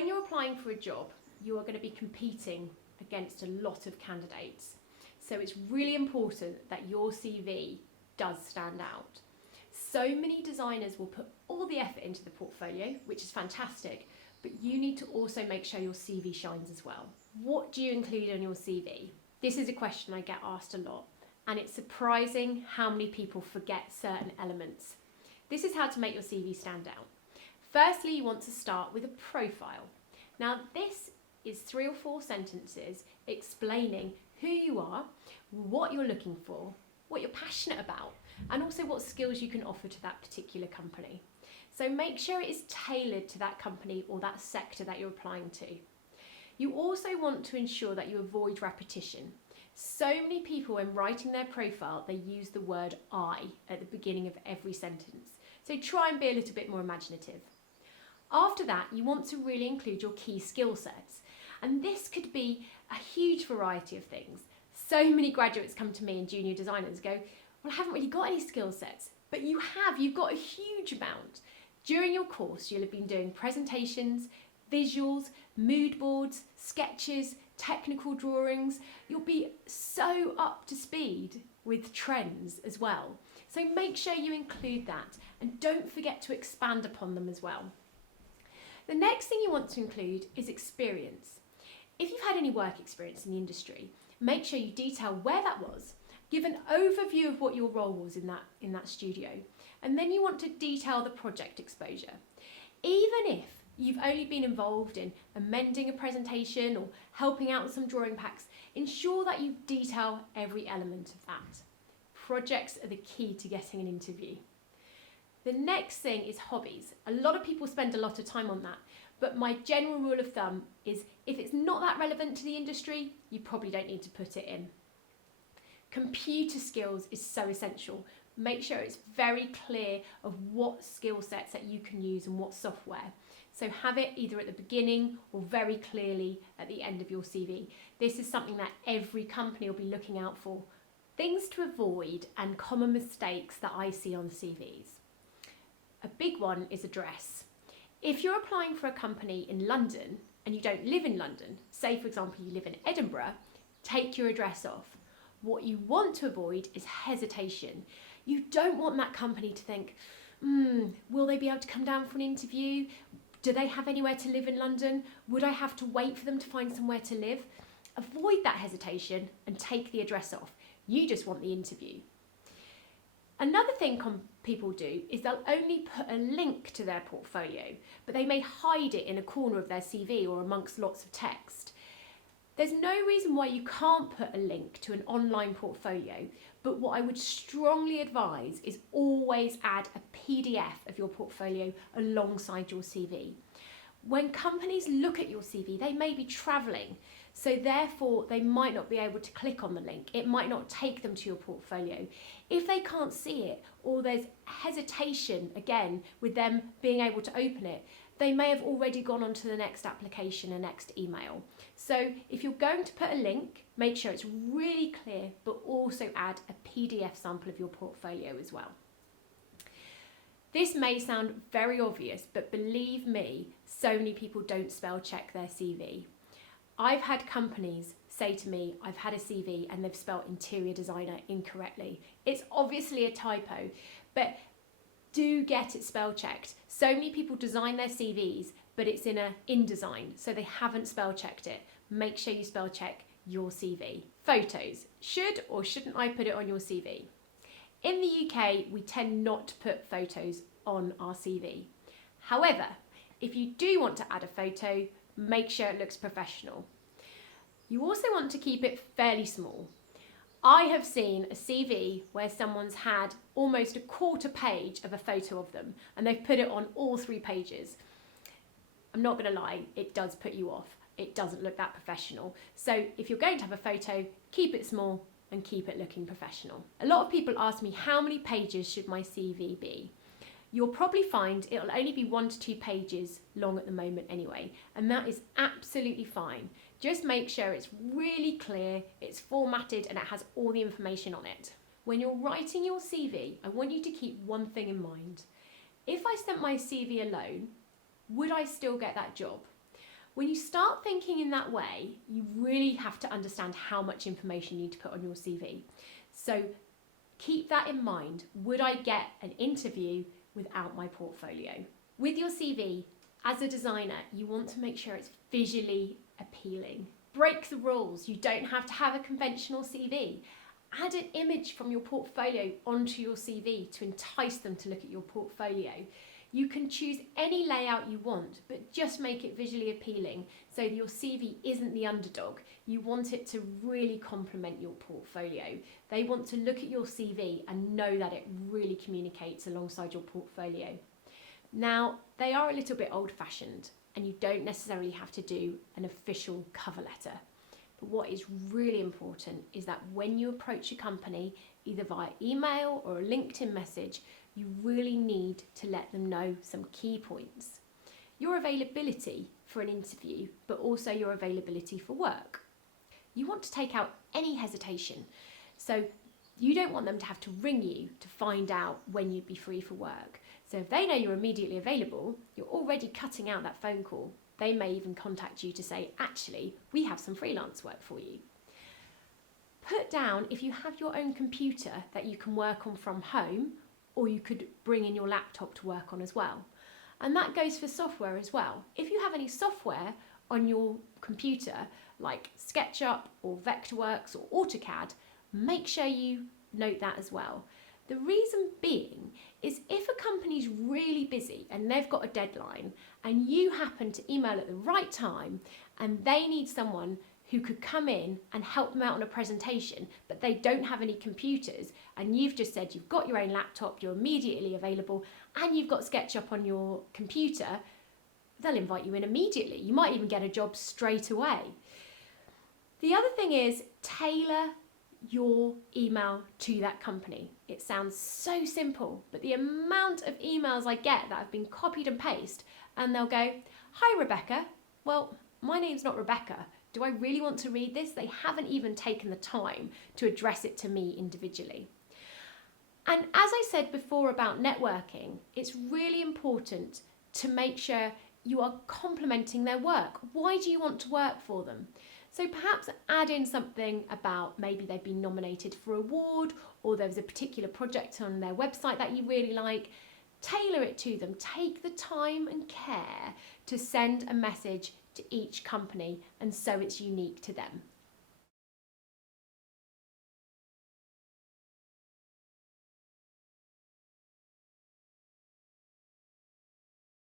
When you're applying for a job, you are going to be competing against a lot of candidates. So it's really important that your CV does stand out. So many designers will put all the effort into the portfolio, which is fantastic, but you need to also make sure your CV shines as well. What do you include on your CV? This is a question I get asked a lot, and it's surprising how many people forget certain elements. This is how to make your CV stand out. Firstly, you want to start with a profile. Now, this is 3 or 4 sentences explaining who you are, what you're looking for, what you're passionate about, and also what skills you can offer to that particular company. So make sure it is tailored to that company or that sector that you're applying to. You also want to ensure that you avoid repetition. So many people, when writing their profile, they use the word I at the beginning of every sentence. So try and be a little bit more imaginative. After that, you want to really include your key skill sets. And this could be a huge variety of things. So many graduates come to me and junior designers go, well, I haven't really got any skill sets, but you have, you've got a huge amount. During your course, you'll have been doing presentations, visuals, mood boards, sketches, technical drawings. You'll be so up to speed with trends as well. So make sure you include that and don't forget to expand upon them as well. The next thing you want to include is experience. If you've had any work experience in the industry, make sure you detail where that was, give an overview of what your role was in that studio, and then you want to detail the project exposure. Even if you've only been involved in amending a presentation or helping out with some drawing packs, ensure that you detail every element of that. Projects are the key to getting an interview. The next thing is hobbies. A lot of people spend a lot of time on that, but my general rule of thumb is if it's not that relevant to the industry, you probably don't need to put it in. Computer skills is so essential. Make sure it's very clear of what skill sets that you can use and what software. So have it either at the beginning or very clearly at the end of your CV. This is something that every company will be looking out for. Things to avoid and common mistakes that I see on CVs. A big one is address. If you're applying for a company in London and you don't live in London, say for example you live in Edinburgh, take your address off. What you want to avoid is hesitation. You don't want that company to think, will they be able to come down for an interview? Do they have anywhere to live in London? Would I have to wait for them to find somewhere to live? Avoid that hesitation and take the address off. You just want the interview. Another thing people do is they'll only put a link to their portfolio, but they may hide it in a corner of their CV or amongst lots of text. There's no reason why you can't put a link to an online portfolio, but what I would strongly advise is always add a PDF of your portfolio alongside your CV. When companies look at your CV, they may be travelling, so therefore they might not be able to click on the link. It might not take them to your portfolio. If they can't see it, or there's hesitation again with them being able to open it, they may have already gone on to the next application and next email. So if you're going to put a link, make sure it's really clear, but also add a PDF sample of your portfolio as well. This may sound very obvious, but believe me, so many people don't spell check their CV. I've had companies say to me, I've had a CV and they've spelled interior designer incorrectly. It's obviously a typo, but do get it spell checked. So many people design their CVs, but it's in InDesign, so they haven't spell checked it. Make sure you spell check your CV. Photos. Should or shouldn't I put it on your CV? In the UK, we tend not to put photos on our CV. However, if you do want to add a photo, make sure it looks professional. You also want to keep it fairly small. I have seen a CV where someone's had almost a quarter page of a photo of them and they've put it on all 3 pages. I'm not going to lie, it does put you off. It doesn't look that professional. So if you're going to have a photo, keep it small and keep it looking professional. A lot of people ask me, how many pages should my CV be? You'll probably find it'll only be 1 to 2 pages long at the moment anyway, and that is absolutely fine. Just make sure it's really clear, it's formatted, and it has all the information on it. When you're writing your CV, I want you to keep one thing in mind. If I sent my CV alone, would I still get that job? When you start thinking in that way, you really have to understand how much information you need to put on your CV. So keep that in mind. Would I get an interview without my portfolio? With your CV, as a designer, you want to make sure it's visually appealing. Break the rules. You don't have to have a conventional CV. Add an image from your portfolio onto your CV to entice them to look at your portfolio. You can choose any layout you want, but just make it visually appealing so that your CV isn't the underdog. You want it to really complement your portfolio. They want to look at your CV and know that it really communicates alongside your portfolio. Now, they are a little bit old-fashioned and you don't necessarily have to do an official cover letter. But what is really important is that when you approach a company, either via email or a LinkedIn message, you really need to let them know some key points. Your availability for an interview, but also your availability for work. You want to take out any hesitation. So you don't want them to have to ring you to find out when you'd be free for work. So if they know you're immediately available, you're already cutting out that phone call. They may even contact you to say, actually, we have some freelance work for you. Put down if you have your own computer that you can work on from home, or you could bring in your laptop to work on as well. And that goes for software as well. If you have any software on your computer, like SketchUp or Vectorworks or AutoCAD, make sure you note that as well. The reason being is if a company's really busy and they've got a deadline and you happen to email at the right time and they need someone who could come in and help them out on a presentation, but they don't have any computers, and you've just said you've got your own laptop, you're immediately available, and you've got SketchUp on your computer, they'll invite you in immediately. You might even get a job straight away. The other thing is tailor your email to that company. It sounds so simple, but the amount of emails I get that have been copied and pasted, and they'll go, "Hi Rebecca." Well, my name's not Rebecca. Do I really want to read this? They haven't even taken the time to address it to me individually. And as I said before about networking, it's really important to make sure you are complimenting their work. Why do you want to work for them? So perhaps add in something about maybe they've been nominated for an award, or there was a particular project on their website that you really like. Tailor it to them. Take the time and care to send a message to each company, and so it's unique to them.